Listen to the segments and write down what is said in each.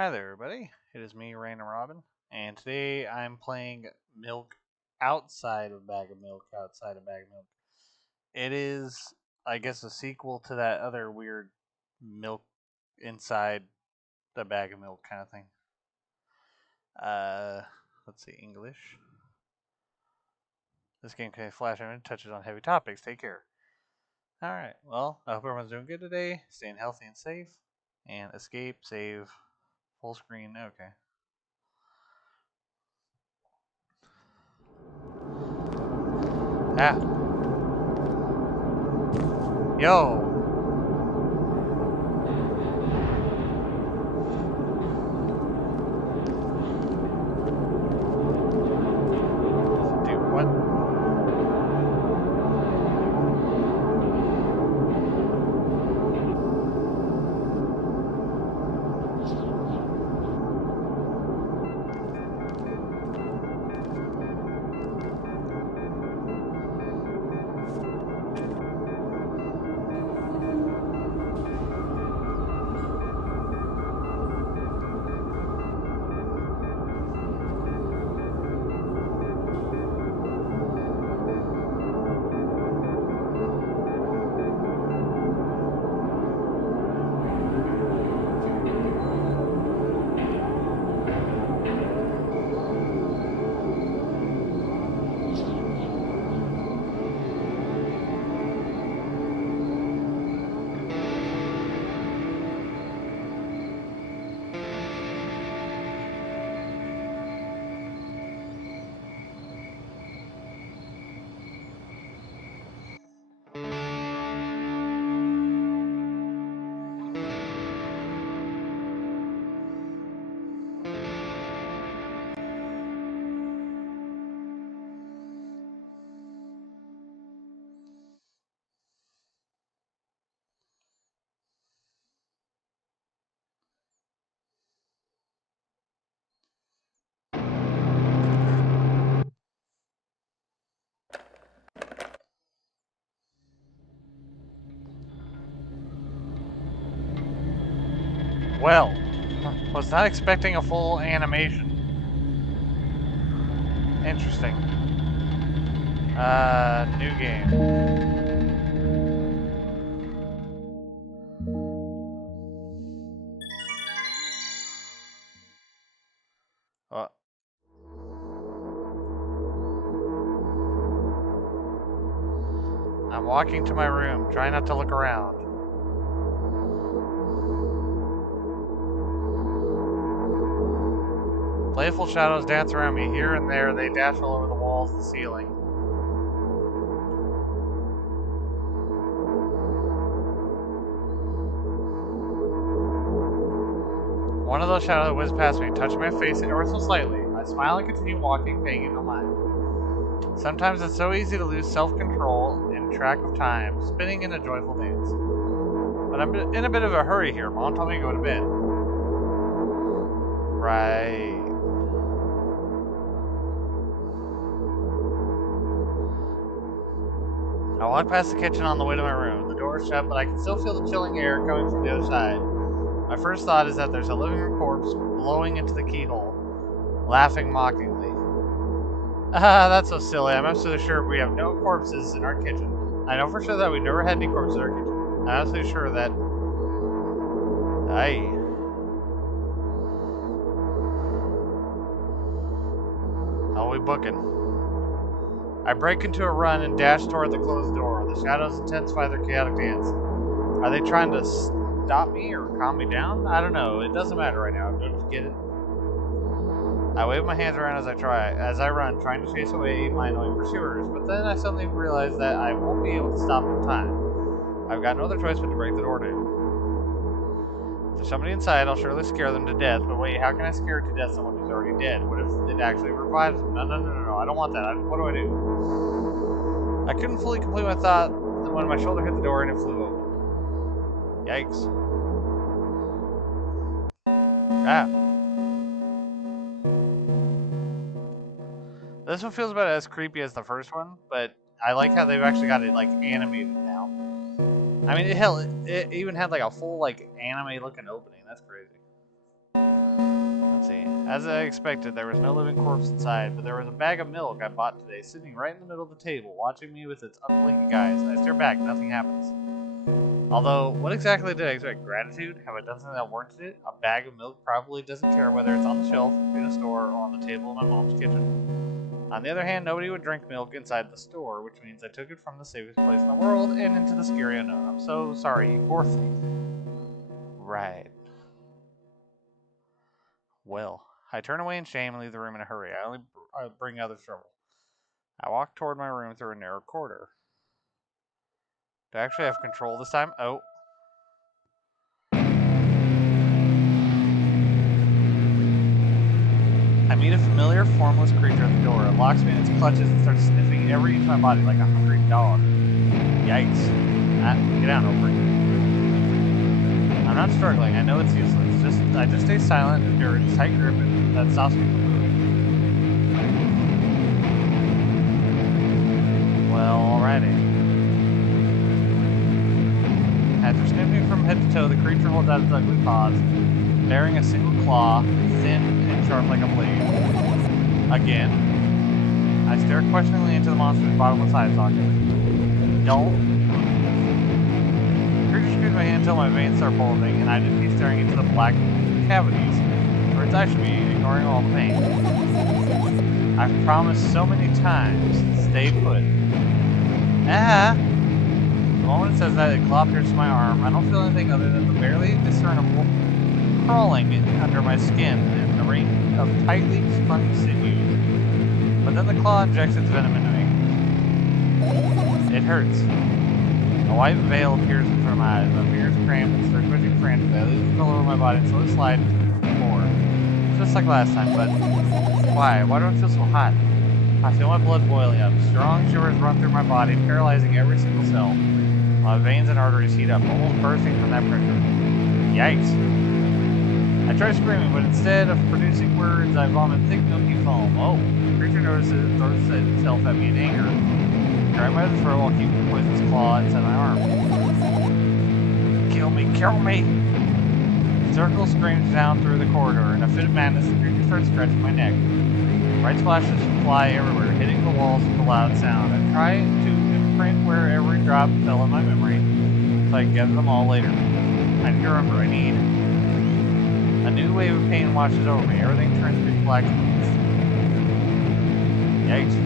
Hi there, everybody. It is me, Random Robin, and today I'm playing Milk Outside of Bag of Milk, Outside of Bag of Milk. It is, I guess, a sequel to that other weird milk inside the bag of milk kind of thing. Uh, let's see, English. This game contains flash image, touches on heavy topics. Take care. Alright, well, I hope everyone's doing good today, staying healthy and safe, and escape, save, full screen, okay. Ah. Yo! Dude, what? Well, was not expecting a full animation. Interesting. New game. Uh, I'm walking to my room, trying not to look around. Playful shadows dance around me. Here and there, they dash all over the walls and ceiling. One of those shadows whizzed past me, touching my face ever so slightly. I smile and continue walking, paying it no mind. Sometimes it's so easy to lose self-control and track of time, spinning in a joyful dance. But I'm in a bit of a hurry here. Mom told me to go to bed. Right. I walk past the kitchen on the way to my room. The door is shut, but I can still feel the chilling air coming from the other side. My first thought is that there's a living room corpse blowing into the keyhole, laughing mockingly. Ah, that's so silly. I'm absolutely sure we have no corpses in our kitchen. I know for sure that we never had any corpses in our kitchen. I'm absolutely sure that... Aye. How are we booking? I break into a run and dash toward the closed door. The shadows intensify their chaotic dance. Are they trying to stop me or calm me down? I don't know. It doesn't matter right now. Don't you get it? I wave my hands around as I run, trying to chase away my annoying pursuers, but then I suddenly realize that I won't be able to stop in time. I've got no other choice but to break the door down. If there's somebody inside, I'll surely scare them to death, but wait, how can I scare to death someone who's already dead? What if it actually revives them? No, I don't want that. What do I do? I couldn't fully complete my thought when my shoulder hit the door and it flew open. Yikes. Ah. This one feels about as creepy as the first one, but I like how they've actually got it like animated now. I mean, hell, it even had like a full like anime looking opening. That's crazy. As I expected, there was no living corpse inside, but there was a bag of milk I bought today sitting right in the middle of the table, watching me with its unblinking eyes. I stare back, nothing happens. Although, what exactly did I expect? Gratitude? Have I done something that warranted it? A bag of milk probably doesn't care whether it's on the shelf, in a store, or on the table in my mom's kitchen. On the other hand, nobody would drink milk inside the store, which means I took it from the safest place in the world and into the scary unknown. I'm so sorry, you poor thing. Right. Well, I turn away in shame and leave the room in a hurry. I only bring others trouble. I walk toward my room through a narrow corridor. Do I actually have control this time? Oh. I meet a familiar, formless creature at the door. It locks me in its clutches and starts sniffing every inch of my body like a hungry dog. Yikes. Get down, Oprah. I'm not struggling. I know it's useless. I just stay silent and endure its tight grip that stops me from moving. Well, alrighty. After sniffing from head to toe, the creature holds out its ugly paws, bearing a single claw, thin and sharp like a blade. Again. I stare questioningly into the monster's bottomless eye socket. Don't. The creature screws my hand until my veins start bulging, and I just keep staring into the black cavities, where its eyes should be, ignoring all the pain. I've promised so many times, stay put. Ah! The moment it says that, it claw pierces my arm. I don't feel anything other than the barely discernible crawling under my skin and the ring of tightly spun sinews. But then the claw injects its venom into me. It hurts. A white veil appears in front of my eyes. My fingers cramp and start twitching frantically. I lose control over my body and slowly slide into the floor. Just like last time, but why? Why do I feel so hot? I feel my blood boiling up. Strong shivers run through my body, paralyzing every single cell. My veins and arteries heat up, almost bursting from that pressure. Yikes. I try screaming, but instead of producing words, I vomit thick, milky foam. Oh, the creature notices it, throws itself at me in anger. I grab my throat while keeping the poisonous claw inside my arm. Kill me, kill me! The circle screams down through the corridor. In a fit of madness, the creature starts scratching my neck. Bright splashes fly everywhere, hitting the walls with a loud sound. I try to imprint where every drop fell in my memory, so I can gather them all later. I need to remember, I need... A new wave of pain washes over me. Everything turns pitch black. Yikes.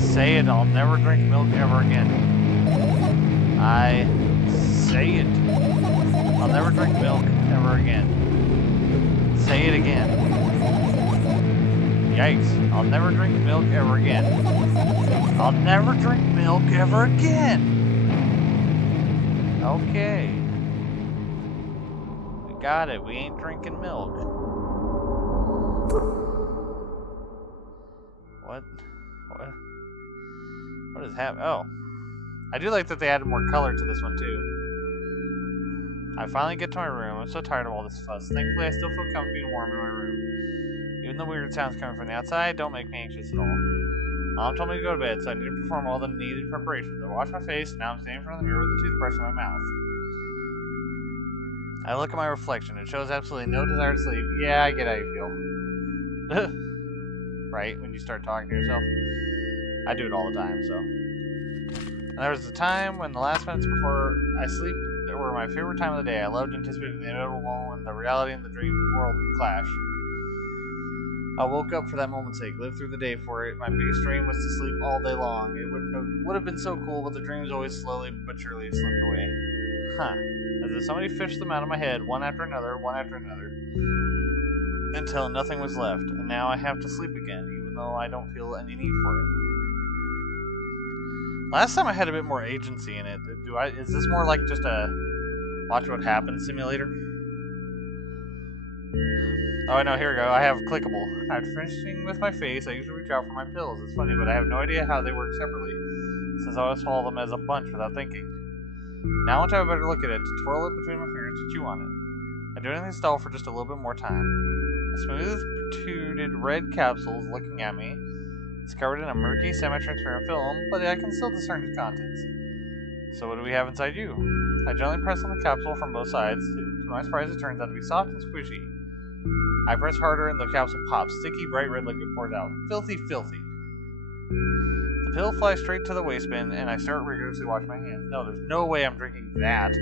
Say it, I'll never drink milk ever again. I say it. I'll never drink milk ever again. Say it again. Yikes. I'll never drink milk ever again. I'll never drink milk ever again. Okay. We got it. We ain't drinking milk. What is happening? Oh. I do like that they added more color to this one, too. I finally get to my room. I'm so tired of all this fuss. Thankfully, I still feel comfy and warm in my room. Even the weird sounds coming from the outside don't make me anxious at all. Mom told me to go to bed, so I need to perform all the needed preparations. I wash my face, and now I'm standing in front of the mirror with a toothbrush in my mouth. I look at my reflection. It shows absolutely no desire to sleep. Yeah, I get how you feel. Right? When you start talking to yourself. I do it all the time, so. And there was a time when the last minutes before I sleep were my favorite time of the day. I loved anticipating the inevitable moment when the reality and the dream world would clash. I woke up for that moment's sake, lived through the day for it. My biggest dream was to sleep all day long. It would have been so cool, but the dreams always slowly but surely slipped away. Huh. As if somebody fished them out of my head, one after another, until nothing was left. And now I have to sleep again, even though I don't feel any need for it. Last time I had a bit more agency in it. Is this more like just a watch what happens simulator? Oh, I know, here we go. I have clickable. After finishing with my face, I usually reach out for my pills. It's funny, but I have no idea how they work separately, since I always swallow them as a bunch without thinking. Now I want to have a better look at it, to twirl it between my fingers to chew on it. I do anything to stall for just a little bit more time. A smooth, protruded red capsule is looking at me. It's covered in a murky, semi-transparent film, but I can still discern its contents. So what do we have inside you? I gently press on the capsule from both sides. To my surprise, it turns out to be soft and squishy. I press harder and the capsule pops. Sticky, bright red liquid pours out. Filthy, filthy. The pill flies straight to the waistband, and I start rigorously washing my hands. No, there's no way I'm drinking that.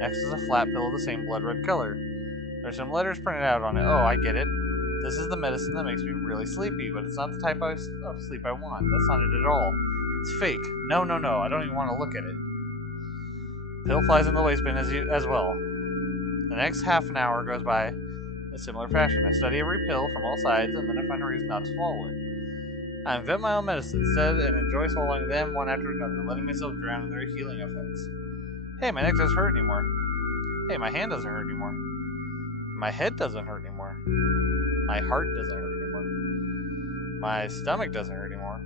Next is a flat pill of the same blood red color. There's some letters printed out on it. Oh, I get it. This is the medicine that makes me really sleepy, but it's not the type of sleep I want. That's not it at all. It's fake. No, I don't even want to look at it. The pill flies in the waistband as well. The next half an hour goes by in a similar fashion. I study every pill from all sides, and then I find a reason not to swallow it. I invent my own medicine instead and enjoy swallowing them one after another, letting myself drown in their healing effects. Hey, my neck doesn't hurt anymore. Hey, my hand doesn't hurt anymore. My head doesn't hurt anymore. My heart doesn't hurt anymore. My stomach doesn't hurt anymore.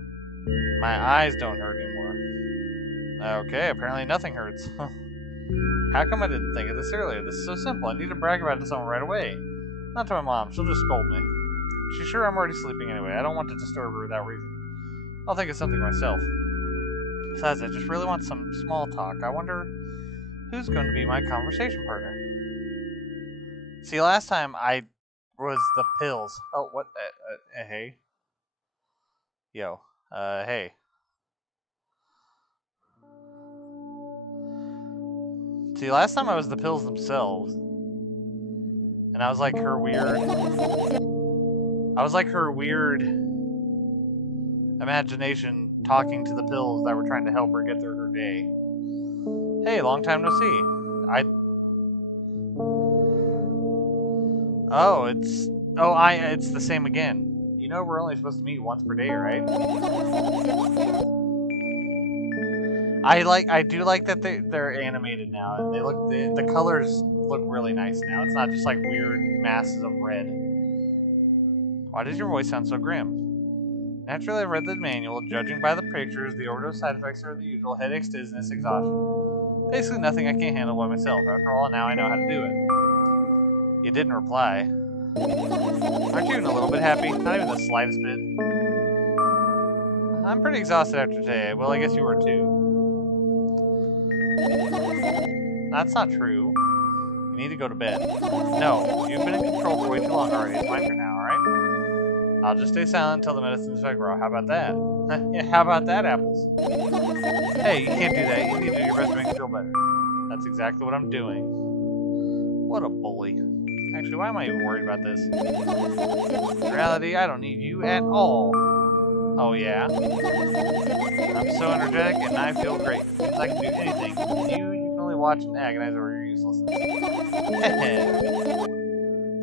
My eyes don't hurt anymore. Okay, apparently nothing hurts. How come I didn't think of this earlier? This is so simple. I need to brag about it to someone right away. Not to my mom. She'll just scold me. She's sure I'm already sleeping anyway. I don't want to disturb her without reason. I'll think of something myself. Besides, I just really want some small talk. I wonder who's going to be my conversation partner. See, last time I was the pills. Oh, what? Hey. Yo. Hey. See, last time I was the pills themselves. And I was like her weird imagination talking to the pills that were trying to help her get through her day. Hey, long time no see. It's the same again. You know we're only supposed to meet once per day, right? I do like that they're animated now, and the colors look really nice now. It's not just like weird masses of red. Why does your voice sound so grim? Naturally, I've read the manual. Judging by the pictures, the overdose side effects are the usual: headaches, dizziness, exhaustion. Basically nothing I can't handle by myself. After all, now I know how to do it. You didn't reply. Aren't you even a little bit happy? Not even the slightest bit. I'm pretty exhausted after today. Well, I guess you were too. That's not true. You need to go to bed. No, you've been in control for way too long already. It's my turn now, alright? I'll just stay silent until the medicine's effect grow. How about that? Yeah, how about that, Apples? Hey, you can't do that. You need to do your best to make me feel better. That's exactly what I'm doing. What a bully. Actually, why am I even worried about this? In reality, I don't need you at all. Oh, yeah? I'm so energetic and I feel great. It means I can do anything. You can only watch and agonize over your uselessness.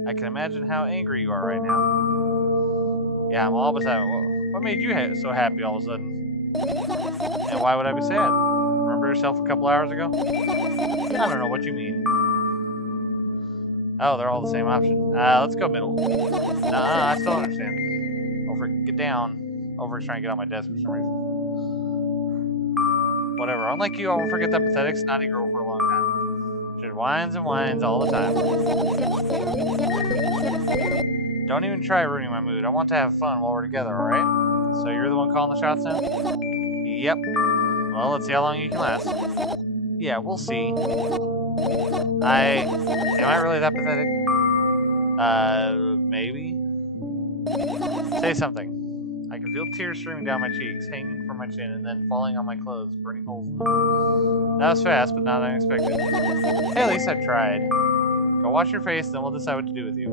I can imagine how angry you are right now. Yeah, I'm all beside it. What made you so happy all of a sudden? And why would I be sad? Remember yourself a couple hours ago? I don't know what you mean. Oh, they're all the same option. Let's go middle. Nah, I still don't understand. Get down. Over's trying to get on my desk for some reason. Whatever. Unlike you, I won't forget that pathetic, snotty girl for a long time. She whines and whines all the time. Don't even try ruining my mood. I want to have fun while we're together, alright? So you're the one calling the shots now? Yep. Well, let's see how long you can last. Yeah, we'll see. Am I really that pathetic? Maybe? Say something. I can feel tears streaming down my cheeks, hanging from my chin, and then falling on my clothes, burning holes in them. That was fast, but not unexpected. Hey, at least I tried. Go wash your face, then we'll decide what to do with you.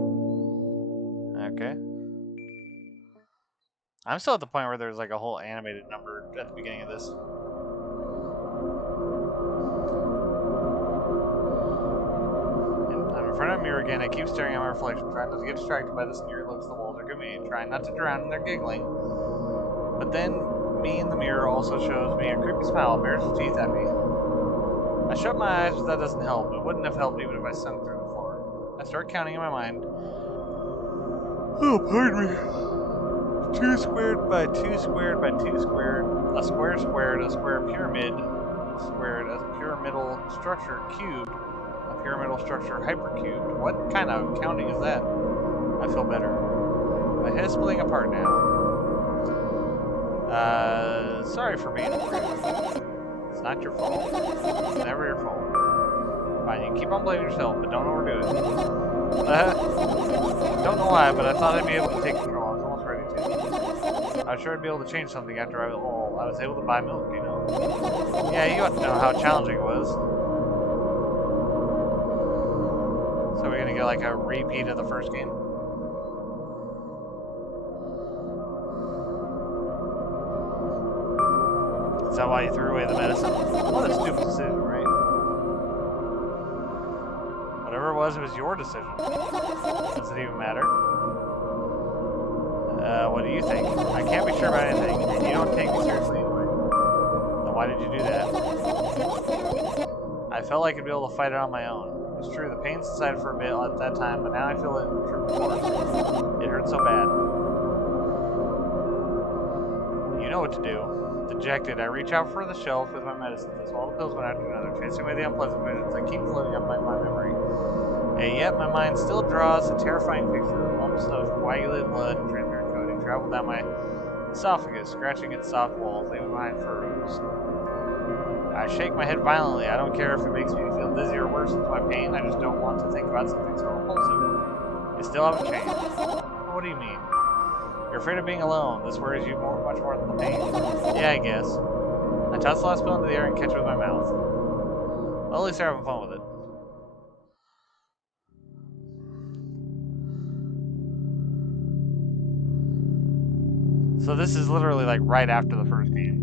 Okay. I'm still at the point where there's like a whole animated number at the beginning of this. I'm in front of a mirror again. I keep staring at my reflection, trying not to get distracted by the sneering looks the walls are giving me, trying not to drown in their giggling. But then, me in the mirror also shows me a creepy smile, bares its teeth at me. I shut my eyes, but that doesn't help. It wouldn't have helped even if I sunk through the floor. I start counting in my mind. Oh, pardon me. 2 squared by 2 squared by 2 squared, a square squared, a square pyramid squared, a pyramidal structure cubed, a pyramidal structure hypercubed. What kind of counting is that? I feel better. My head is splitting apart now. Sorry for being rude. It's not your fault. It's never your fault. Fine, you keep on blaming yourself, but don't overdo it. Don't know why, but I thought I'd be able to take control. I was almost ready to. I was sure I'd be able to change something after I was able to buy milk, you know? Yeah, you ought to know how challenging it was. So we're gonna get like a repeat of the first game? Is that why you threw away the medicine? What a stupid decision, right? Whatever it was your decision. Does it even matter? What do you think? I can't be sure about anything, and you don't take me seriously anyway. Then why did you do that? I felt like I'd be able to fight it on my own. It's true, the pain subsided for a bit at that time, but now I feel it in true force. It hurts so bad. You know what to do. Dejected, I reach out for the shelf with my medicines as all the pills one after another, chasing away the unpleasant visions that keep floating up my memory. And yet my mind still draws a terrifying picture of lumps of coagulated blood and transparent coating travel down my esophagus, scratching its soft walls, leaving behind furrows. I shake my head violently. I don't care if it makes me feel dizzy or worse than my pain. I just don't want to think about something so repulsive. You still haven't changed. What do you mean? You're afraid of being alone. This worries you much more than the pain. Yeah, I guess. I toss the last pill into the air and catch it with my mouth. Well, at least they're having fun with it. So this is literally like right after the first game.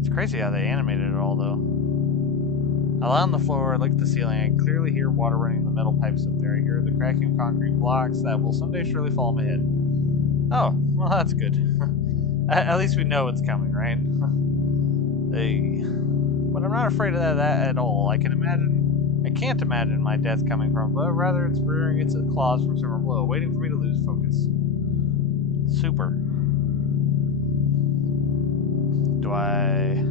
It's crazy how they animated it all, though. I lie on the floor, look at the ceiling. I clearly hear water running in the metal pipes up there. I hear the cracking of concrete blocks that will someday surely fall on my head. Oh, well, that's good. At least we know it's coming, right? But I'm not afraid of that at all. I can't imagine my death coming from above. Rather, it's rearing its claws from somewhere below, waiting for me to lose focus. Super. Do I...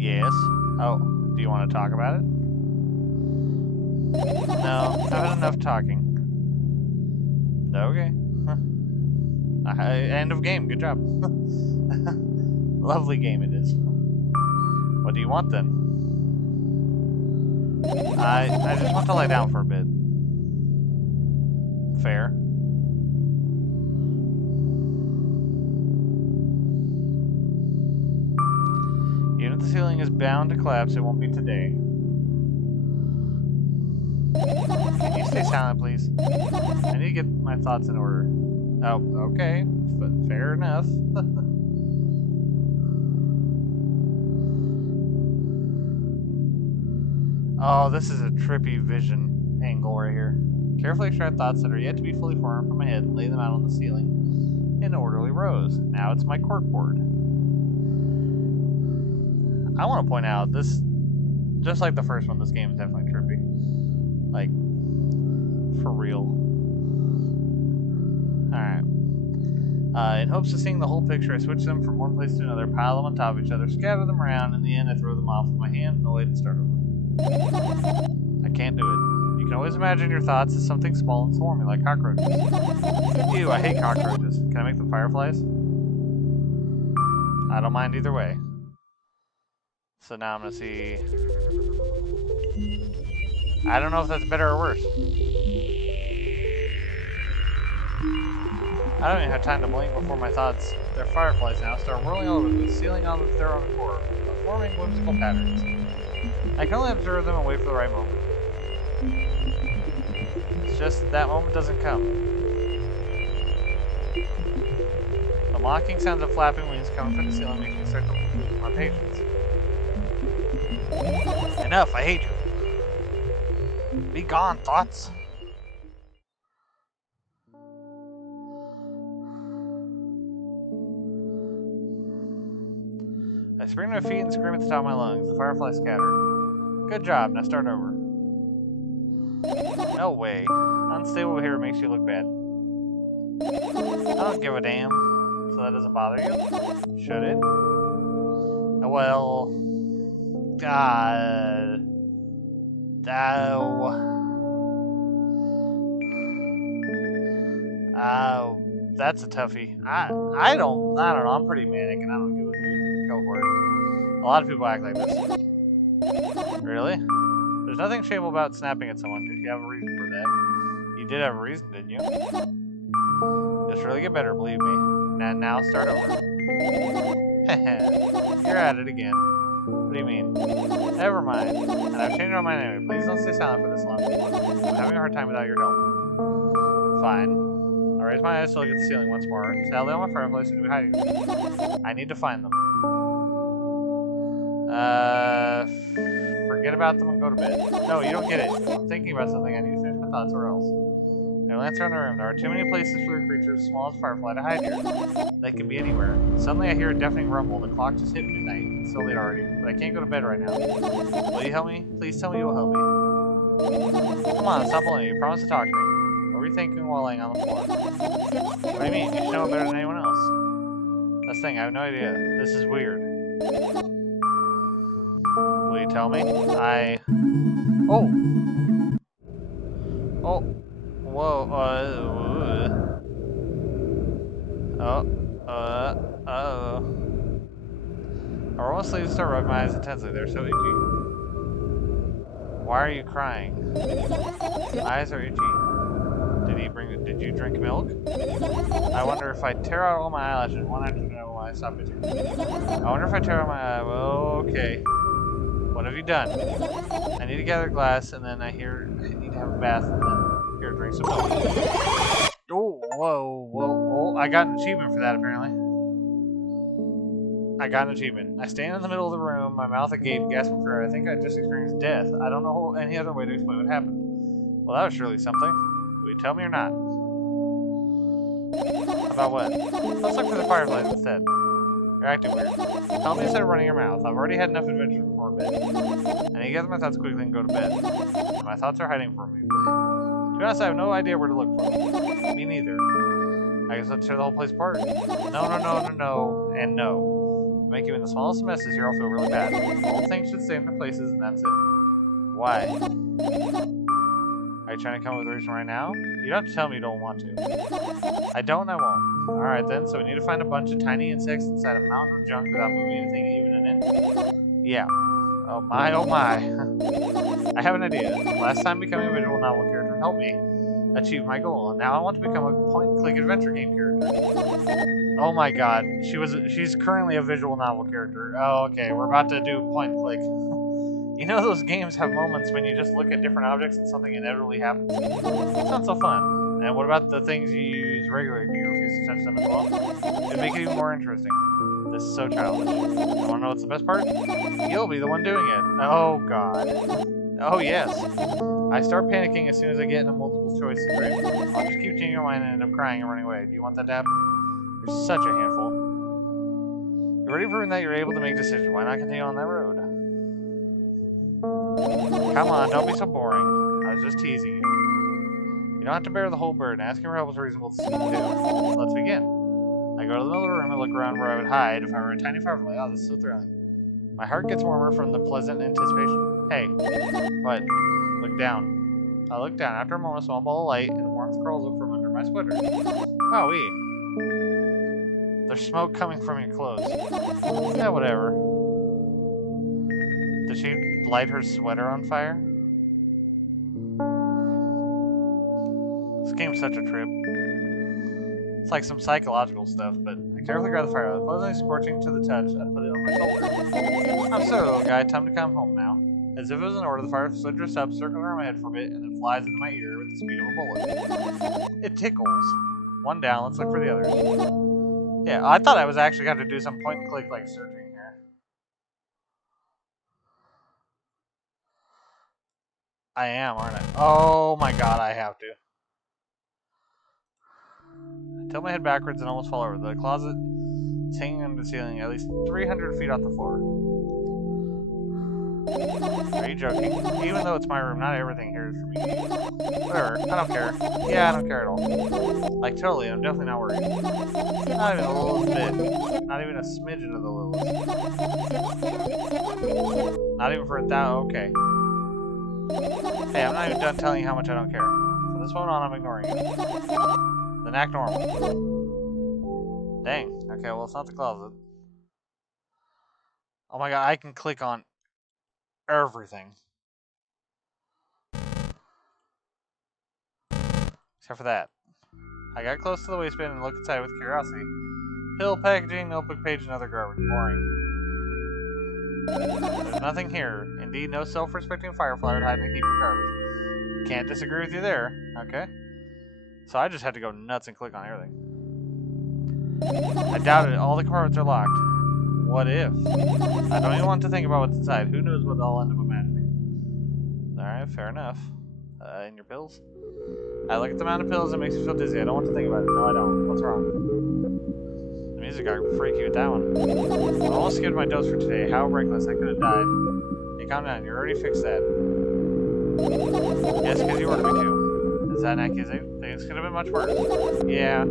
Yes. Oh, do you want to talk about it? No, I've had enough talking. Okay. End of game. Good job. Lovely game it is. What do you want then? I just want to lie down for a bit. Fair. Even if the ceiling is bound to collapse, it won't be today. Can you stay silent, please? I need to get my thoughts in order. Oh, okay. Fair enough. Oh, this is a trippy vision angle right here. Carefully extract thoughts that are yet to be fully formed from my head and lay them out on the ceiling in orderly rows. Now it's my corkboard. I want to point out this, just like the first one, this game is definitely trippy. Like, for real. Alright. In hopes of seeing the whole picture, I switch them from one place to another, pile them on top of each other, scatter them around, in the end I throw them off with my hand, annoyed, and start over. I can't do it. You can always imagine your thoughts as something small and swarmy, like cockroaches. Ew, I hate cockroaches. Can I make them fireflies? I don't mind either way. So now I'm gonna see... I don't know if that's better or worse. I don't even have time to blink before my thoughts, they're fireflies now, start whirling all over the ceiling on their own accord, forming whimsical patterns. I can only observe them and wait for the right moment. It's just that moment doesn't come. The mocking sounds of flapping wings coming from the ceiling makes me start to lose my patience. Enough, I hate you. Be gone, thoughts. I spring to my feet and scream at the top of my lungs. The fireflies scatter. Good job, now start over. No way. Unstable behavior makes you look bad. I don't give a damn. So that doesn't bother you? Should it? Well... God... That's a toughie. I don't know, I'm pretty manic and I don't give a dude. Go for it. A lot of people act like this. Really? There's nothing shameful about snapping at someone if you have a reason for that. You did have a reason, didn't you? You'll surely get better, believe me. Now start over. You're at it again. What do you mean? Never mind. And I've changed my mind anyway. Please don't stay silent for this long. I'm having a hard time without your help. Fine. I raise my eyes to look at the ceiling once more. Sadly, all my fireflies seem to be hiding. I need to find them. Forget about them and go to bed. No, you don't get it. I'm thinking about something. I need to finish my thoughts or else. I glance around the room. There are too many places for the creatures as small as Firefly to hide here. They can be anywhere. Suddenly I hear a deafening rumble. The clock just hit midnight. It's so late already, but I can't go to bed right now. Will you help me? Please tell me you will help me. Come on, stop bullying me. Promise to talk to me. What were you thinking while laying on the floor? What do you mean? You should know it better than anyone else. That's the thing. I have no idea. This is weird. Will you tell me? Oh! Oh! Whoa, I almost need to start rubbing my eyes intensely. They're so itchy. Why are you crying? My eyes are itchy. Did you drink milk? I wonder if I tear out all my eyelashes one afternoon when I stop itching. I wonder if I tear out my eye. Well, okay. What have you done? I need to gather glass, and then I need to have a bath, and then here, drink some milk. Oh, whoa. I got an achievement for that, apparently. I got an achievement. I stand in the middle of the room, my mouth agape, gasping for air. I think I just experienced death. I don't know any other way to explain what happened. Well, that was surely something. Will you tell me or not? About what? Let's look for the fireflies instead. You're acting weird. Tell me instead of running your mouth. I've already had enough adventure before bed. I need to gather my thoughts quickly and go to bed. And my thoughts are hiding from me. To be honest, I have no idea where to look for them. Me neither. I guess I'll tear the whole place apart. No, and no. To make even the smallest messes here, I'll feel really bad. All things should stay in their places, and that's it. Why? Are you trying to come up with a reason right now? You don't have to tell me you don't want to. I don't, I won't. Alright then, so we need to find a bunch of tiny insects inside a mountain of junk without moving anything even an inch? Yeah. Oh my, oh my. I have an idea. Last time becoming a visual novel character helped me achieve my goal, and now I want to become a point-and-click adventure game character. Oh my god, she's currently a visual novel character. Oh, okay, we're about to do point-and-click. You know those games have moments when you just look at different objects and something inevitably happens? It's not so fun. And what about the things you use regularly? Do you refuse to touch them as well? It'd make it even more interesting. This is so childish. You wanna know what's the best part? You'll be the one doing it. Oh god. Oh yes. I start panicking as soon as I get into multiple choice situation. I'll just keep changing my mind and end up crying and running away. Do you want that to happen? You're such a handful. You've already proven that you're able to make decisions. Why not continue on that road? Come on, don't be so boring. I was just teasing you. You don't have to bear the whole burden. Asking for help is reasonable to do. Let's begin. I go to the middle of the room and look around where I would hide if I were a tiny firefly. Oh, this is so thrilling. My heart gets warmer from the pleasant anticipation. Hey, what? Look down. I look down. After a moment, a small ball of light and warmth crawls up from under my sweater. Wowee. There's smoke coming from your clothes. Yeah, whatever. Did she light her sweater on fire? This game's such a trip. It's like some psychological stuff, but I carefully grab the fire. Pleasantly scorching to the touch, I put it on my shoulder. I'm sorry, little guy. Time to come home now. As if it was an order, the fire slid just up, circles around my head for a bit, and then flies into my ear with the speed of a bullet. It tickles. One down. Let's look for the others. Yeah, I thought I was actually going to do some point-and-click like searching here. I am, aren't I? Oh my god, I have to. I tilt my head backwards and almost fall over. The closet is hanging under the ceiling at least 300 feet off the floor. Are you joking? Even though it's my room, not everything here is for me. Whatever, I don't care. Yeah, I don't care at all. Like, totally, I'm definitely not worried. Not even a little bit. Not even a smidgen of the littlest. Not even for a thousand. Okay. Hey, I'm not even done telling you how much I don't care. From this moment on, I'm ignoring you. Then act normal. Dang. Okay, well, it's not the closet. Oh my god, I can click on everything. Except for that. I got close to the waste bin and looked inside with curiosity. Pill, packaging, notebook page, and other garbage. Boring. There's nothing here. Indeed, no self-respecting firefly would hide in a heap of garbage. Can't disagree with you there. Okay. So I just had to go nuts and click on everything. I doubt it. All the compartments are locked. What if? I don't even want to think about what's inside. Who knows what I'll end up imagining. Alright, fair enough. And your pills? I look at the amount of pills, it makes me feel dizzy. I don't want to think about it. No, I don't. What's wrong? The music got freaky with that one. I almost skipped my dose for today. How reckless. I could have died. Hey, calm down. You already fixed that. Yes, because you ordered me to. Is that an accusation? Things could have been much worse. Yeah.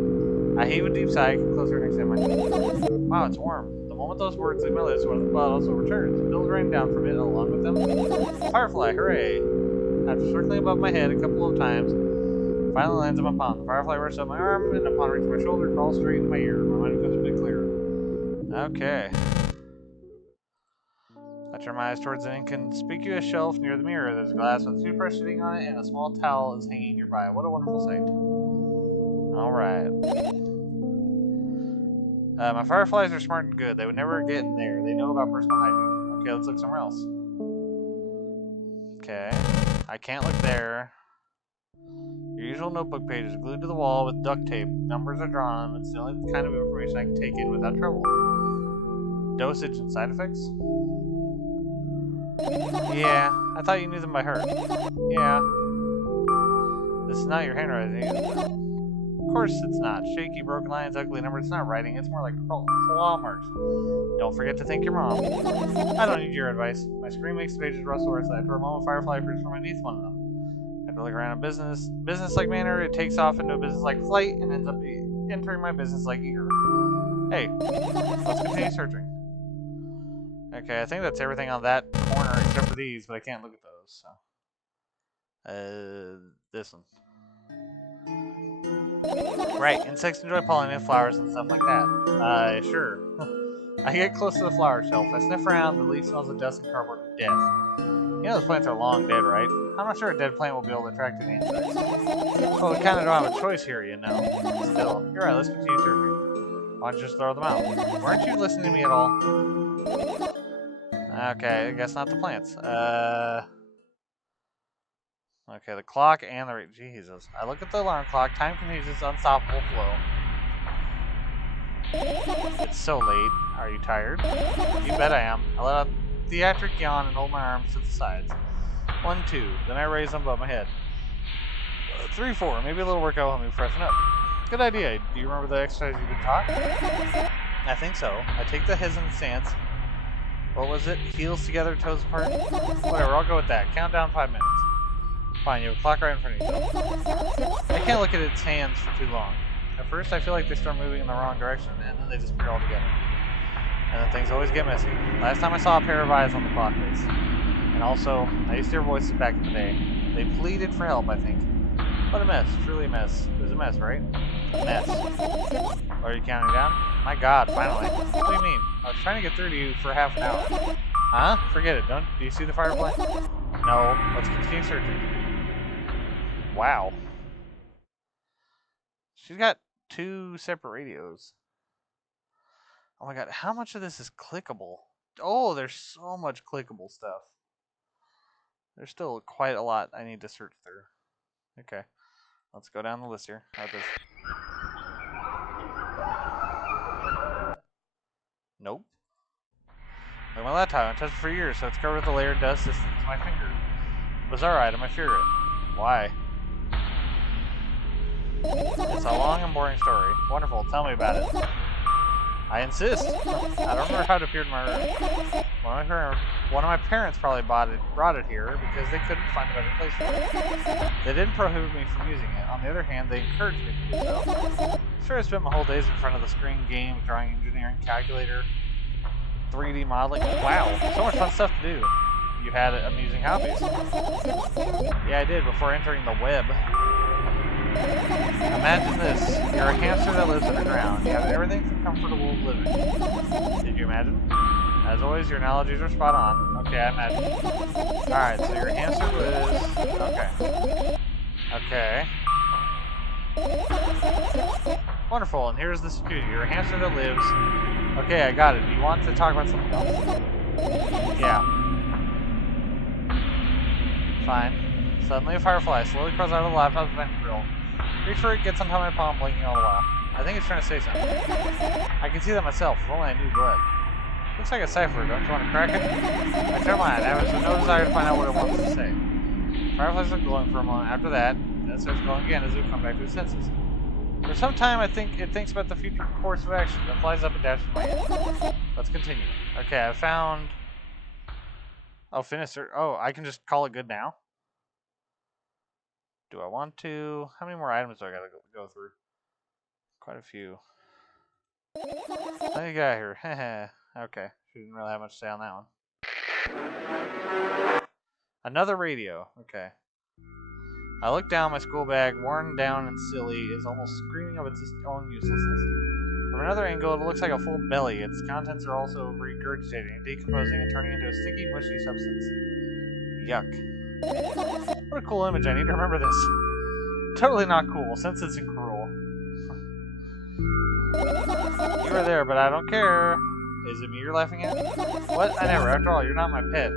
I heave a deep sigh. Close her next time. Wow, it's warm. The moment those words leave my lips, one of the bottles overturns. Pills rain down from it, along with them. Firefly, hooray! After circling above my head a couple of times, finally lands on my palm. The firefly rushes up my arm, and upon reaching my shoulder, crawls straight in my ear. My mind becomes a bit clearer. Okay. I turn my eyes towards an inconspicuous shelf near the mirror. There's a glass with a toothbrush sitting on it, and a small towel is hanging nearby. What a wonderful sight. Alright. My fireflies are smart and good. They would never get in there. They know about personal hygiene. Okay, let's look somewhere else. Okay. I can't look there. Your usual notebook page is glued to the wall with duct tape. Numbers are drawn on them. It's the only kind of information I can take in without trouble. Dosage and side effects? Yeah, I thought you knew them by heart. Yeah. This is not your handwriting, is it? Of course it's not. Shaky, broken lines, ugly numbers. It's not writing. It's more like claw marks. Don't forget to thank your mom. I don't need your advice. My screen makes the pages rustle restless. For a moment, firefly appears from underneath one of them. After looking around a business-like manner, it takes off into a business-like flight and ends up entering my business-like ear. Hey, let's continue searching. Okay, I think that's everything on that corner except for these, but I can't look at those, so. This one. Right, insects enjoy pollinating flowers and stuff like that. Sure. I get close to the flower shelf. I sniff around, the leaf smells of dust and cardboard and death. You know those plants are long dead, right? I'm not sure a dead plant will be able to attract any insects. Well, we kind of don't have a choice here, you know. Still, you're right, let's continue searching. Why don't you just throw them out? Weren't you listening to me at all? Okay, I guess not the plants. Okay, the clock and the... Jesus. I look at the alarm clock. Time continues its unstoppable flow. It's so late. Are you tired? You bet I am. I let out a theatric yawn and hold my arms to the sides. 1, 2. Then I raise them above my head. 3, 4. Maybe a little workout will help me freshen up. Good idea. Do you remember the exercise you've been taught? I think so. I take the hesitant stance. What was it? Heels together, toes apart? Whatever, I'll go with that. Count down 5 minutes. Fine, you have a clock right in front of you. I can't look at its hands for too long. At first, I feel like they start moving in the wrong direction, and then they disappear altogether. And then things always get messy. Last time I saw a pair of eyes on the clock face. And also, I used to hear voices back in the day. They pleaded for help, I think. What a mess. Truly a mess. It was a mess, right? A mess. Are you counting down? My god, finally. What do you mean? I was trying to get through to you for half an hour. Huh? Forget it. Do you see the firefly? No. Let's continue searching. Wow. She's got 2 separate radios. Oh my god, how much of this is clickable? Oh, there's so much clickable stuff. There's still quite a lot I need to search through. Okay. Let's go down the list here. How about this? Nope. Look at my laptop. I've touched it for years, so it's covered with a layer of dust as thick as my finger. Bizarre item, I fear it. Why? It's a long and boring story. Wonderful, tell me about it. I insist. I don't remember how it appeared in my room. One of my parents probably brought it here because they couldn't find a better place for it. They didn't prohibit me from using it. On the other hand, they encouraged me to do so. Sure, I spent my whole days in front of the screen, games, drawing, engineering, calculator, 3D modeling. Wow, so much fun stuff to do. You had amusing hobbies. Yeah, I did before entering the web. Imagine this. You're a hamster that lives underground. You have everything for comfortable living. Did you imagine? As always, your analogies are spot on. Okay, I imagine. Alright, so your hamster lives... Okay. Okay. Wonderful, and here's the security. You're a hamster that lives. Okay, I got it. Do you want to talk about something else? Yeah. Fine. Suddenly a firefly slowly crawls out of the laptop's vent grill. Reach for it, gets on top of my palm, blinking all the while. I think it's trying to say something. I can see that myself, if only I knew what. Looks like a cipher. Don't you want to crack it? I turn my eye. I have no desire to find out what it wants to say. Fireflies are glowing for a moment. After that, then it starts glowing again as we come back to its senses. For some time, I think it thinks about the future course of action, then flies up and dashes my hand. Let's continue. Okay, I found... Oh, finisher. Oh, I can just call it good now? Do I want to? How many more items do I gotta go through? Quite a few. Let me get out of here. Okay, she didn't really have much to say on that one. Another radio. Okay. I look down my school bag, worn down and silly, is almost screaming of its own uselessness. From another angle, it looks like a full belly. Its contents are also regurgitating, decomposing, and turning into a sticky, mushy substance. Yuck. What a cool image. I need to remember this. Totally not cool, senseless and cruel. You were there, but I don't care. Is it me you're laughing at? What? I never. After all, you're not my pet.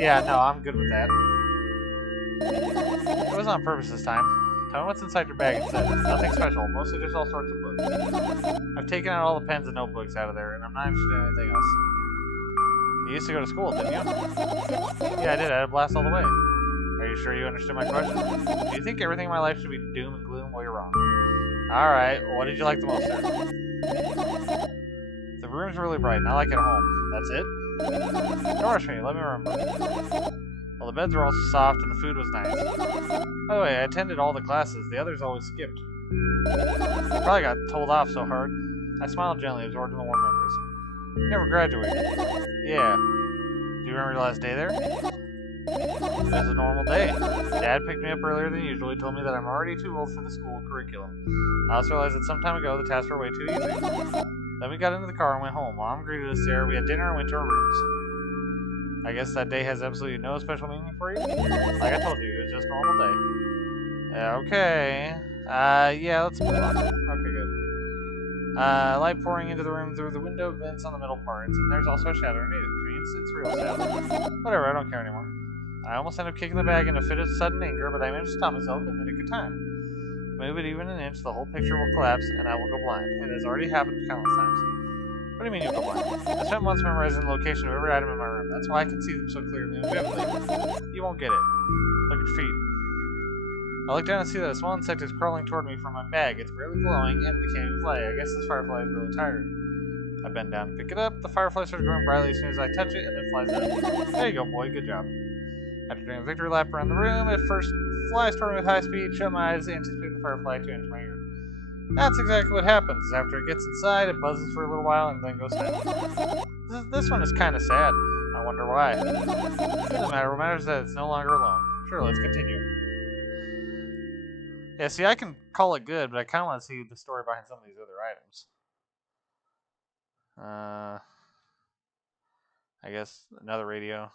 Yeah, no, I'm good with that. It wasn't on purpose this time. Tell me what's inside your bag instead. Nothing special, mostly just all sorts of books. I've taken out all the pens and notebooks out of there, and I'm not interested in anything else. You used to go to school, didn't you? Yeah, I did. I had a blast all the way. Are you sure you understood my question? Do you think everything in my life should be doom and gloom? Well, you're wrong. Alright, what did you like the most there? The room's really bright, and I like it at home. That's it? Don't rush me, let me remember. Well, the beds were all soft, and the food was nice. By the way, I attended all the classes. The others always skipped. I probably got told off so hard. I smiled gently, absorbed in the warm memories. You never graduated. Yeah. Do you remember your last day there? It was a normal day. Dad picked me up earlier than usual. He told me that I'm already too old for the school curriculum. I also realized that some time ago the tasks were way too easy. Then we got into the car and went home. Mom greeted us there. We had dinner and went to our rooms. I guess that day has absolutely no special meaning for you? Like I told you, it was just a normal day. Okay. Yeah, let's move on. Okay, good. Light pouring into the room through the window glints on the middle parts, and there's also a shadow underneath, which means it's real sad. Whatever, I don't care anymore. I almost ended up kicking the bag in a fit of sudden anger, but I managed to stop myself in the nick of time. Move it even an inch, the whole picture will collapse, and I will go blind. It has already happened countless times. What do you mean you'll go blind? I spent months memorizing the location of every item in my room. That's why I can see them so clearly and vividly. You won't get it. Look at your feet. I look down and see that a small insect is crawling toward me from my bag. It's barely glowing, and it can't even fly. I guess this firefly is really tired. I bend down to pick it up. The firefly starts growing brightly as soon as I touch it, and then flies out. There you go, boy. Good job. After doing a victory lap around the room, it first flies toward me with high speed, shut my eyes, anticipating the firefly to enter my ear. That's exactly what happens. After it gets inside, it buzzes for a little while and then goes silent. This one is kind of sad. I wonder why. It doesn't matter. What matters is that it's no longer alone. Sure, let's continue. Yeah, see, I can call it good, but I kind of want to see the story behind some of these other items. I guess another radio.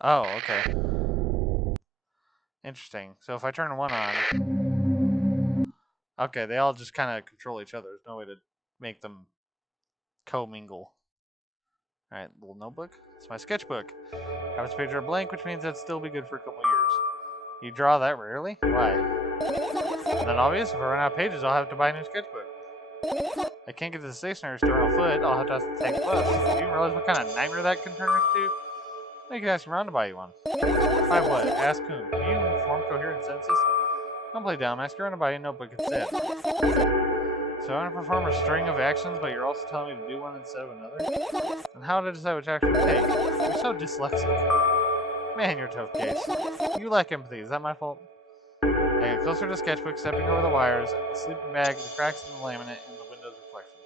Oh, okay. Interesting. So if I turn one on... Okay, they all just kind of control each other. There's no way to make them co-mingle. Alright, little notebook. It's my sketchbook. Half its pages are blank, which means that'd still be good for a couple years. You draw that rarely? Why? Not obvious. If I run out of pages, I'll have to buy a new sketchbook. I can't get to the stationery store on foot. I'll have to take the bus. Do you realize what kind of nightmare that can turn into? You can ask Ron to buy you one. Buy what? Ask whom? Can you form coherent sentences? Don't play dumb. Ask Ron to buy you a notebook instead. So I want to perform a string of actions, but you're also telling me to do one instead of another? And how to decide which action to take? You're so dyslexic. Man, you're a tough case. You lack empathy. Is that my fault? I get closer to the sketchbook, stepping over the wires, the sleeping bag, the cracks in the laminate, and the window's reflection.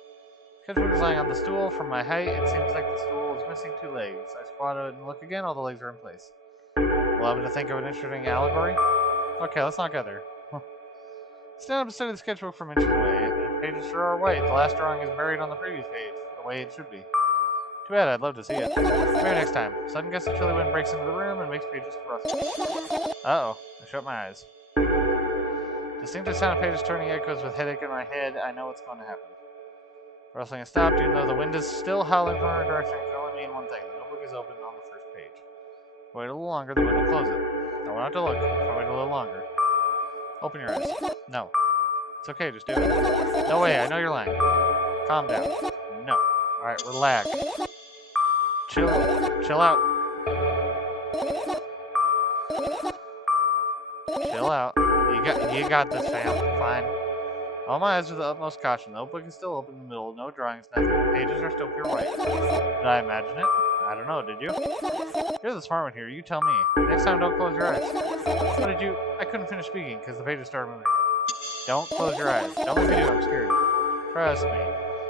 The sketchbook is lying on the stool. From my height, it seems like the stool is missing two legs. I squat out and look again. All the legs are in place. Will I be able to think of an interesting allegory? Okay, let's not go there. Stand up and study the sketchbook from inches away. The pages sure are white. The last drawing is buried on the previous page, the way it should be. Too bad, I'd love to see it. Maybe next time. Sudden gust of chilly wind breaks into the room and makes pages rustle. Uh-oh. I shut my eyes. Distinctive sound of pages turning echoes with headache in my head. I know what's going to happen. Rustling has stopped, even though the wind is still howling from our direction. It can only mean one thing. The notebook is open on the first page. Wait a little longer, the wind will close it. I won't have to look. If I wait a little longer. Open your eyes. No. It's okay, just do it. No way, I know you're lying. Calm down. No. Alright, relax. Chill out. Chill out. You got this, fam. Fine. All my eyes with the utmost caution. The notebook is still open in the middle. No drawings, nothing. The pages are still pure white. Did I imagine it? I don't know, did you? You're the smart one here. You tell me. Next time, don't close your eyes. What did you... I couldn't finish speaking because the pages started moving again. Don't close your eyes. Don't make me do it. I'm scared. Trust me.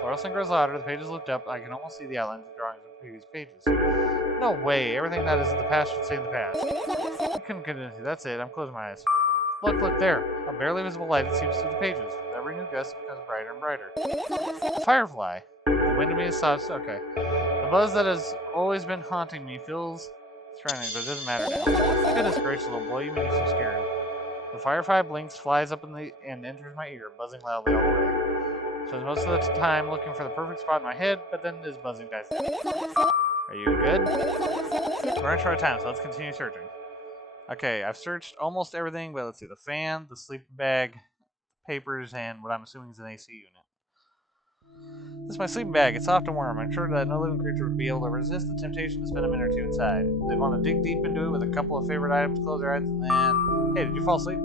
The rustling grows louder. The pages lift up. I can almost see the outlines of drawings of previous pages. No way. Everything that is in the past should stay in the past. I couldn't convince you. That's it. I'm closing my eyes. Look there. A barely visible light that seeps through the pages. With every new gust, it becomes brighter and brighter. A firefly. The wind to me is soft. Okay. The buzz that has always been haunting me feels threatening, but it doesn't matter now. Goodness gracious, little boy. You make me so scared. The firefly blinks, flies up and enters my ear, buzzing loudly all the way. Spends most of the time looking for the perfect spot in my head, but then this buzzing dies down. Are you good? We're running short of time, so let's continue searching. Okay, I've searched almost everything, but let's see. The fan, the sleeping bag, papers, and what I'm assuming is an AC unit. This is my sleeping bag. It's soft and warm. I'm sure that no living creature would be able to resist the temptation to spend a minute or two inside. They'd want to dig deep into it with a couple of favorite items, close their eyes, and then... Hey, did you fall asleep?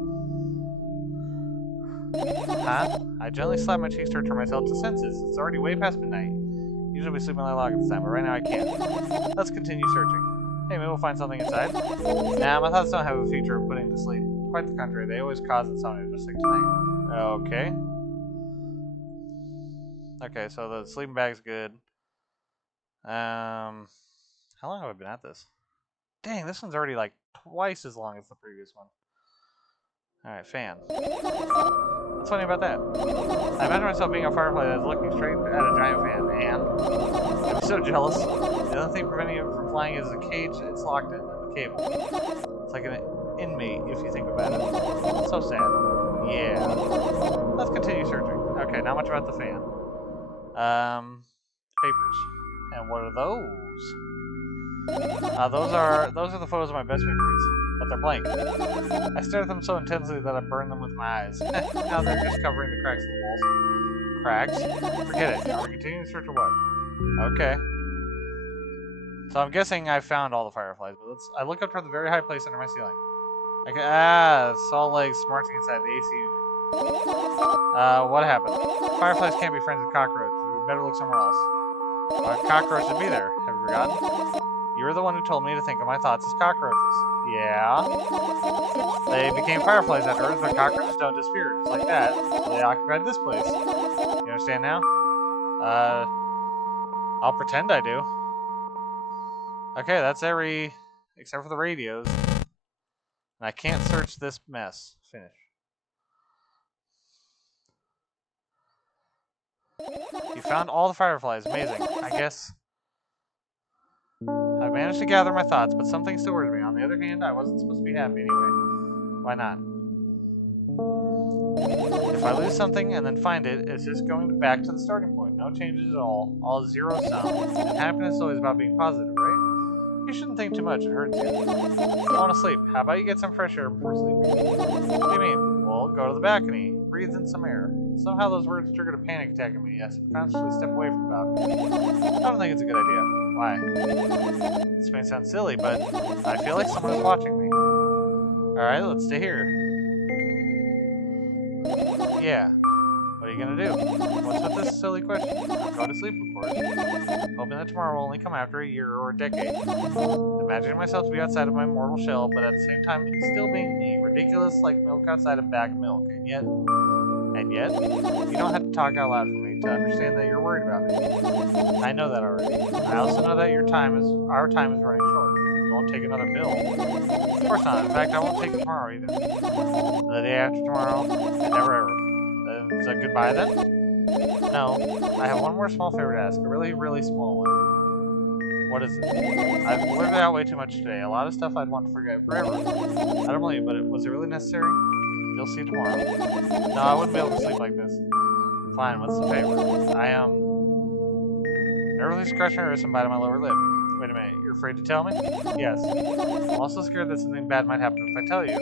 Huh? I gently slap my cheeks to return myself to senses. It's already way past midnight. Usually we sleep in my log at this time, but right now I can't. Let's continue searching. Hey, maybe we'll find something inside. Nah, my thoughts don't have a feature of putting to sleep. Quite the contrary, they always cause insomnia, just like tonight. Okay. Okay, so the sleeping bag's good. How long have I been at this? Dang, this one's already like twice as long as the previous one. Alright, fan. What's funny about that? I imagine myself being a firefly that is looking straight at a giant fan, and I'm so jealous. The only thing preventing it from flying is a cage it's locked in, the cable. It's like an inmate, if you think about it. So sad. Yeah. Let's continue searching. Okay, not much about the fan. Papers. And what are those? Those are the photos of my best memories, but they're blank. I stare at them so intensely that I burn them with my eyes. Now they're just covering the cracks in the walls. Cracks? Forget it. Are we continuing to search or what? Okay. So I'm guessing I found all the fireflies, but I look up toward the very high place under my ceiling. Saw legs marching inside the AC unit. What happened? Fireflies can't be friends with cockroaches. We better look somewhere else. Cockroach should be there. Have you forgotten? You were the one who told me to think of my thoughts as cockroaches. Yeah? They became fireflies afterwards, but cockroaches don't disappear. Just like that, they occupied this place. You understand now? I'll pretend I do. Okay, that's except for the radios. And I can't search this mess. Finish. You found all the fireflies. Amazing. I guess I managed to gather my thoughts, but something still worries me. On the other hand, I wasn't supposed to be happy anyway. Why not? If I lose something and then find it, it's just going back to the starting point. No changes at all. All zero sum. And happiness is always about being positive, right? You shouldn't think too much. It hurts you. I want to sleep. How about you get some fresh air before sleeping? What do you mean? Well, go to the balcony. Breathe in some air. Somehow those words triggered a panic attack in me. I subconsciously step away from the balcony. I don't think it's a good idea. Why? This may sound silly, but I feel like someone is watching me. Alright, let's stay here. Yeah. What are you gonna do? What's with this silly question? I'm going to sleep, of course. Hoping that tomorrow will only come after a year or a decade. Imagining myself to be outside of my mortal shell, but at the same time still being me. Ridiculous like milk outside a bag of milk. And yet, you don't have to talk out loud for me to understand that you're worried about me. I know that already. I also know that our time is running short. You won't take another bill. Of course not. In fact, I won't take it tomorrow either. The day after tomorrow, and never ever. Is that goodbye then? No. I have one more small favor to ask. A really, really small one. What is it? I've blurted out way too much today. A lot of stuff I'd want to forget forever. I don't blame you, but was it really necessary? You'll see tomorrow. No, I wouldn't be able to sleep like this. Fine, what's the favor? I nervously scratched my wrist and biting my lower lip. Wait a minute, you're afraid to tell me? Yes. I'm also scared that something bad might happen if I tell you.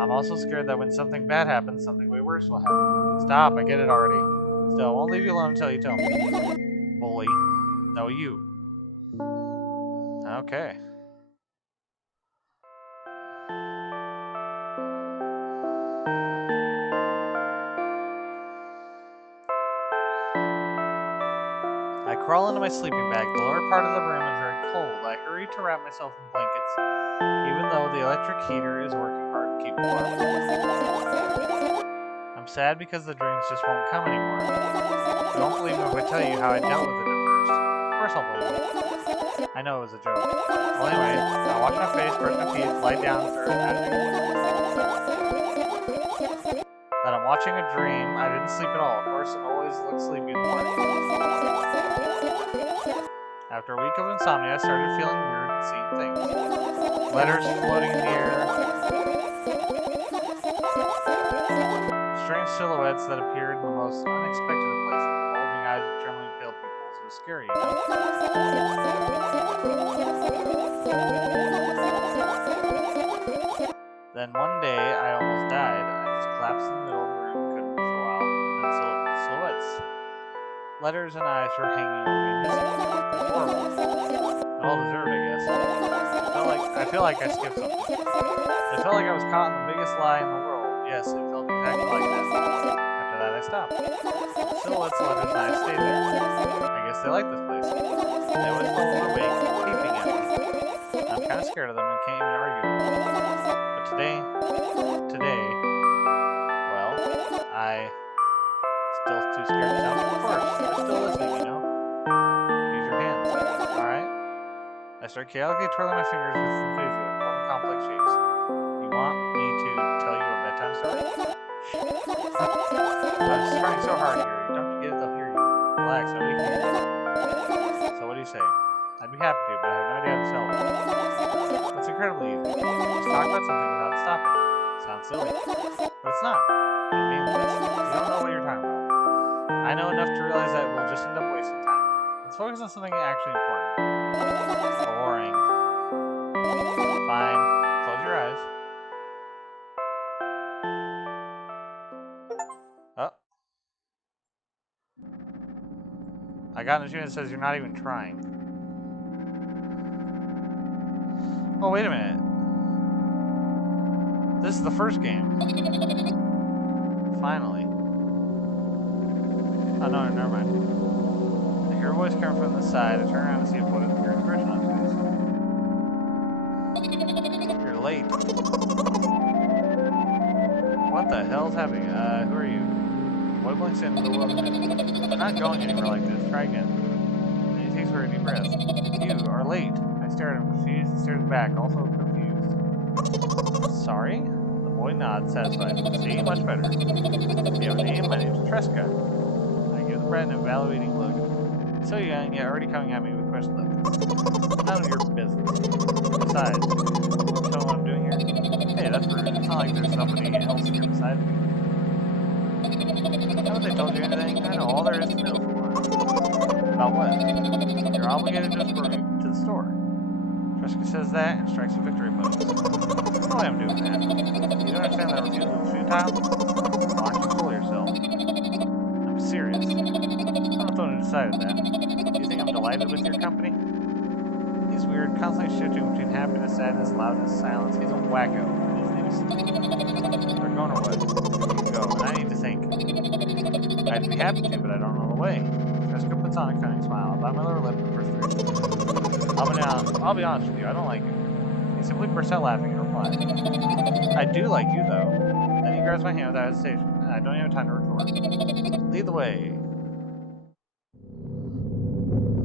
I'm also scared that when something bad happens, something way worse will happen. Stop, I get it already. Still, I won't leave you alone until you tell me. Bully. No, you. Okay. I crawl into my sleeping bag. The lower part of the room is very cold. I hurry to wrap myself in blankets, even though the electric heater is working hard to keep me warm. I'm sad because the dreams just won't come anymore. You won't believe me if I tell you how I dealt with it at first. Of course I'll believe you. I know it was a joke. Well, anyway, I wash my face, brush my teeth, lie down, and start imagining that I'm watching a dream. I didn't sleep at all. Of course, I always look sleepy in the morning. After a week of insomnia, I started feeling weird and seeing things. Letters floating in the air. Strange silhouettes that appeared in the most unexpected of places. Bulging eyes with trembling pale pupils. It was scary, you know? Then one day, I almost died. I just collapsed in the middle of the room and couldn't move for a while. And then silhouettes. Letters and eyes were hanging over me. It was horrible. Well deserved, I guess. I feel like I skipped something. It felt like I was caught in the biggest lie in the world. Yes, it felt exactly like that. After that, I stopped. Silhouettes, letters, and eyes stayed there. I guess they like this place. They always follow my wake, peeping at me. I'm kind of scared of them and can't even argue with them. But today, well, I still too scared to tell. Of course, they're still listening, you know. Use your hands. Alright? I start chaotically twirling my fingers with enthusiasm, forming complex shapes. You want me to tell you a bedtime story? I'm just trying so hard here. You don't get it, they'll hear you. Relax, nobody can hear you. So what do you say? I'd be happy to, but I have no idea how to tell it. It's incredibly easy. Just talk about something without stopping. Sounds silly. But it's not. It means this. You don't know what you're talking about. I know enough to realize that we'll just end up wasting time. Let's focus on something actually important. Boring. Fine. Close your eyes. Oh. I got an achievement that says you're not even trying. Oh, wait a minute. This is the first game. Finally. Oh, no, never mind. I hear a voice coming from the side. I turn around to see a photo of your expression on his face. You're late. What the hell's happening? Who are you? What blinks into the world? I'm not going anywhere like this. Try again. And he takes a very deep breath. You are late. I stare at him, confused, and stares back, also confused. Sorry? The boy nods, satisfied. See? Much better. Do you have a name? My name's Tresca. I give the brat an evaluating look. So young, yet already coming at me with questions like this. None of your business. Besides, you won't tell what I'm doing here? Hey, that's rude. It's not like there's somebody else here beside me. Haven't they told you anything? I know all there is to know for one. About what? You're obligated to escort me to the store. Tresca says that and strikes a victory pose. No way I'm doing that. You don't understand that refusal is futile? Why don't you fool yourself? I'm serious. I'm not the one who decided that. Do you think I'm delighted with your company? He's weird, constantly shifting between happiness, sadness, loudness, silence. He's a wacko. His name is Steve. They're going or what? You can go, and I need to think. I'd be happy to, but I don't know the way. Tresca puts on a cunning smile. I bite my lower lip in frustration. I'll be honest with you, I don't like you. He simply bursts out laughing and replies. I do like you, though. Then he grabs my hand without hesitation, and I don't even have time to retort. Lead the way.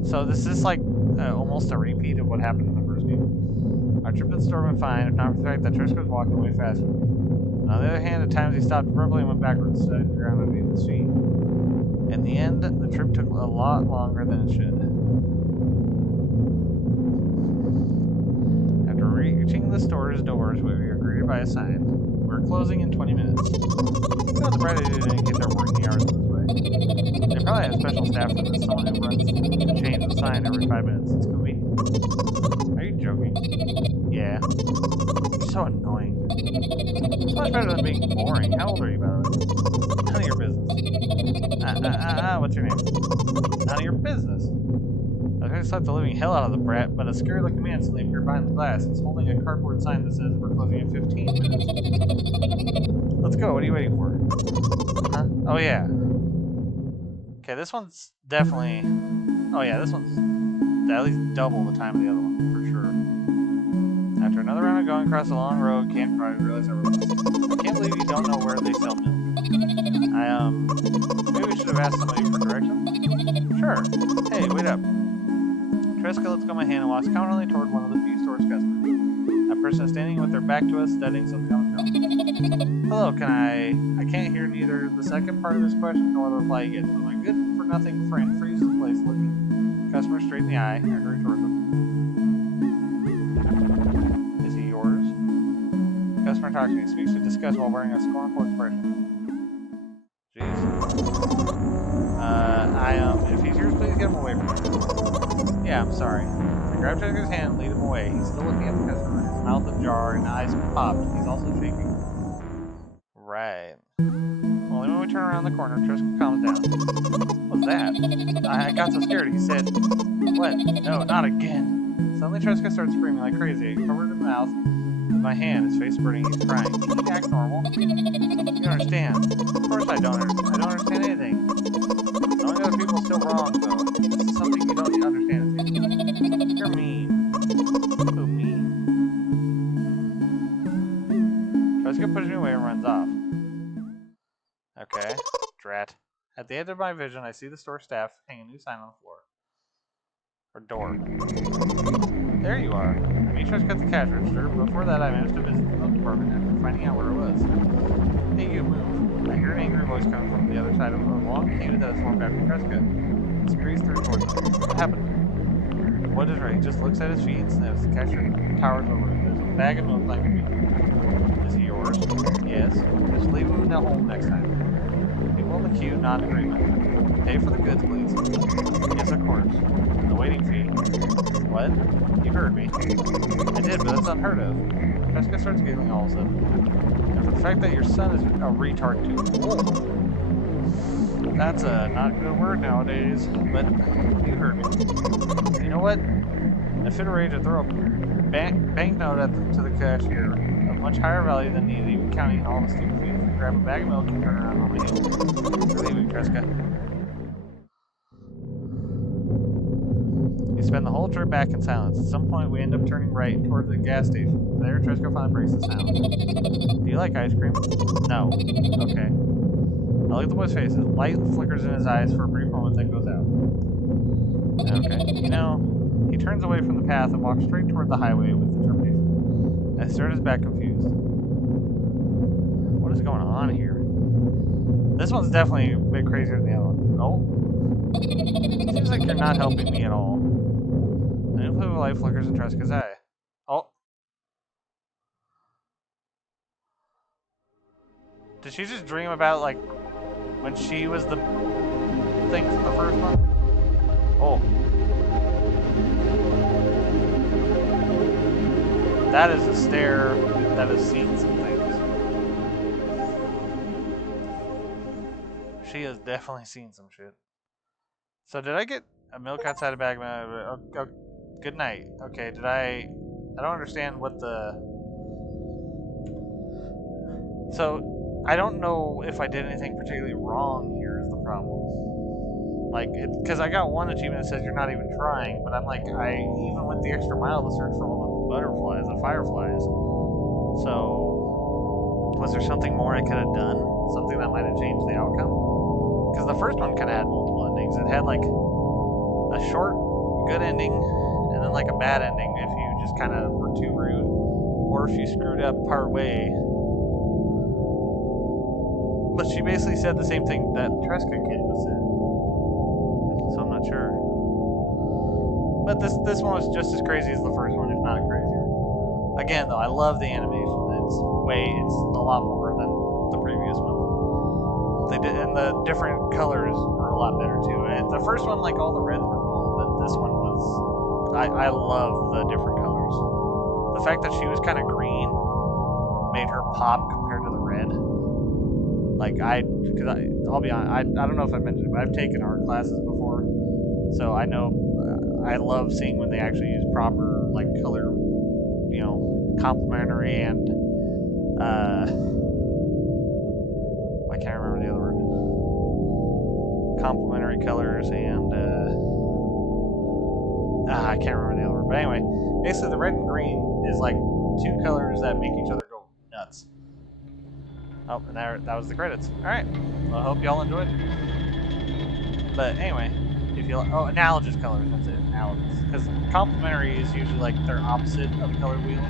So this is like almost a repeat of what happened in the first game. Our trip to the store went fine, if not for the fact that Tresca was walking way faster. On the other hand, at times he stopped abruptly and went backwards, studying the ground underneath his feet. In the end, the trip took a lot longer than it should. After reaching the store's doors, we were greeted by a sign. We're closing in 20 minutes. It's not the bright idea to get their working hours this way. They probably have special staff for this. Someone who runs change the sign every 5 minutes. It's convenient. Are you joking? Yeah. You're so annoying. It's much better than being boring. How old are you, by the way? None of your business. What's your name? None of your business. I was going to slap the living hell out of the brat, but a scary-looking man suddenly appeared behind the glass. He's holding a cardboard sign that says we're closing in 15 minutes. Let's go. What are you waiting for? Huh? Oh, yeah. Okay, this one's definitely... Oh, yeah, this one's at least double the time of the other one, for sure. After another round of going across a long road, can't probably realize I can't believe you don't know where they sell milk. Maybe we should have asked somebody for directions? Sure. Hey, wait up. Treska lets go my hand and walks confidently toward one of the few store's customers. That person is standing with their back to us, studying something on the film. Hello, I can't hear neither the second part of this question nor the reply he gets, but my good-for-nothing friend freezes in place, looking the customer straight in the eye, and I hurry towards him. Is he yours? The customer talks to me, speaks with disgust while wearing a scornful expression. Jeez. If he's yours, please get him away from me. Yeah, I'm sorry. I grab Treska's hand and lead him away. He's still looking at the customer, his mouth ajar and eyes popped. He's also shaking. Right. Only when we turn around the corner, Treska calms down. What's that? I got so scared. He said, what? No, not again. Suddenly Treska starts screaming like crazy, covered in mouth with my hand, his face burning. He's crying. Can you act normal? You don't understand. Of course I don't understand anything. Knowing other people is still wrong, though. This is something you don't understand. You're mean. Who, me? Treska pushes me away and runs off. Okay. Drat. At the edge of my vision, I see the store staff hang a new sign on the floor. Or door. There you are. I meet Treska at the cash register. Before that, I managed to visit the milk department after finding out where it was. Hey, you move. I hear an angry voice coming from the other side of a long queue that has formed after Treska. He screams through towards him. What happened? What is right? He just looks at his feet and sniffs. The cashier towers over him. There's a bag of milk lying beneath him. Is he yours? Yes. Just leave him at home next time. People in the queue nod in agreement. Pay for the goods, please. Yes, of course. The waiting fee. What? You heard me. I did, but that's unheard of. Treska starts giggling all of a sudden. And for the fact that your son is a retard too. Whoa. That's a not good word nowadays, but you heard me. You know what? In a fit of rage, I throw a banknote to the cashier of much higher value than needed, even counting all the stupid fees. I grab a bag of milk and turn around on my heels. You're leaving, Treska. We spend the whole trip back in silence. At some point, we end up turning right toward the gas station. There, Treska finally breaks the sound. Do you like ice cream? No. Okay. I look at the boy's face. Light flickers in his eyes for a brief moment, then goes out. Okay. You know, he turns away from the path and walks straight toward the highway with determination. I stare at his back, confused. What is going on here? This one's definitely a bit crazier than the other one. Oh. Seems like you're not helping me at all. A new blue light flickers in Treska's eye. Oh. Did she just dream about, like, when she was the thing from the first one? Oh. That is a stare that has seen some things. She has definitely seen some shit. So did I get a milk outside a bag? Oh, good night. Okay, did I don't understand what the... So, I don't know if I did anything particularly wrong here is the problem. Like, because I got one achievement that says you're not even trying, but I'm like, I even went the extra mile to search for all the butterflies, the fireflies. So, was there something more I could have done? Something that might have changed the outcome? Because the first one kind of had multiple endings. It had, like, a short, good ending, and then, like, a bad ending if you just kind of were too rude, or if you screwed up part way. But she basically said the same thing that Treska kid just said. So I'm not sure. But this one was just as crazy as the first one, if not crazier. Again, though, I love the animation. It's a lot more than the previous one. They did, and the different colors were a lot better too. The first one, like all the reds were cool, but this one was. I love the different colors. The fact that she was kind of green made her pop compared to the red. Like I'll be honest, I don't know if I mentioned it, but I've taken art classes before, so I know I love seeing when they actually use proper like color, complementary and I can't remember the other word. Complementary colors and I can't remember the other word. But anyway, basically the red and green is like two colors that make each other go nuts. Oh, and that was the credits. Alright. Well, I hope y'all enjoyed. But anyway, if you analogous colors, that's it, analogous. Because complementary is usually like they're opposite of the color wheel.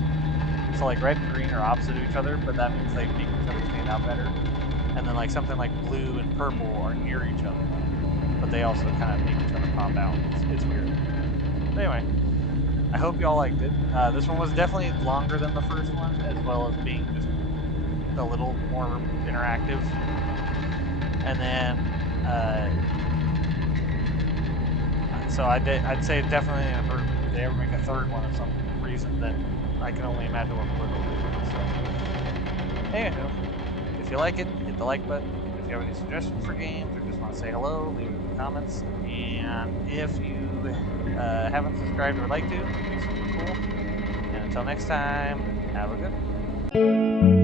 So like red and green are opposite of each other, but that means they make each other stand out better. And then like something like blue and purple are near each other, but they also kind of make each other pop out. It's weird. But anyway, I hope y'all liked it. This one was definitely longer than the first one, as well as being just a little more interactive. And then, so I'd say definitely if they ever make a third one of some reason, then I can only imagine what we'll do. So, anywho, if you like it, hit the like button. If you have any suggestions for games or just want to say hello, leave it in the comments. And if you haven't subscribed or would like to, it'd be super cool. And until next time, have a good one.